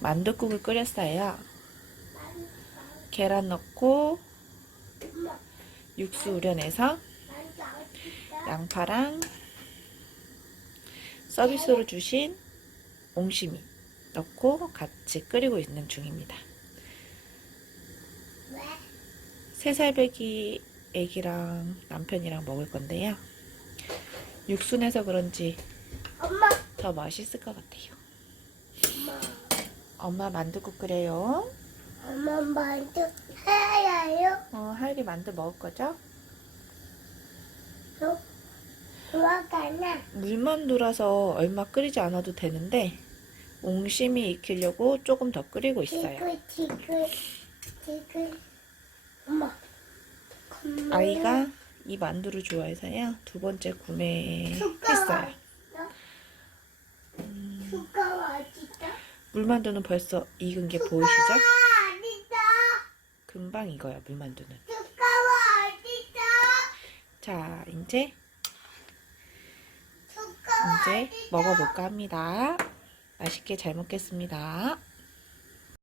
만둣국을 끓였어요. 계란 넣고 육수 우려내서 양파랑 서비스로 주신 옹심이 넣고 같이 끓이고 있는 중입니다. 왜? 세살배기 애기랑 남편이랑 먹을 건데요. 육수 내서 그런지 더 맛있을 것 같아요. 엄마, 만두국 끓여요. 엄마 만두 해야요? 어, 하율이 만두 먹을 거죠? 또 돌아가나? 물만두라서 얼마 끓이지 않아도 되는데 옹심이 익히려고 조금 더 끓이고 있어요. 엄마. 아이가 이 만두를 좋아해서요. 두 번째 구매했어요. 숟가락 어디다? 물만두는 벌써 익은 게 보이시죠? 금방 익어요, 물만두는. 자, 이제 이제 먹어볼까 합니다. 맛있게 잘 먹겠습니다.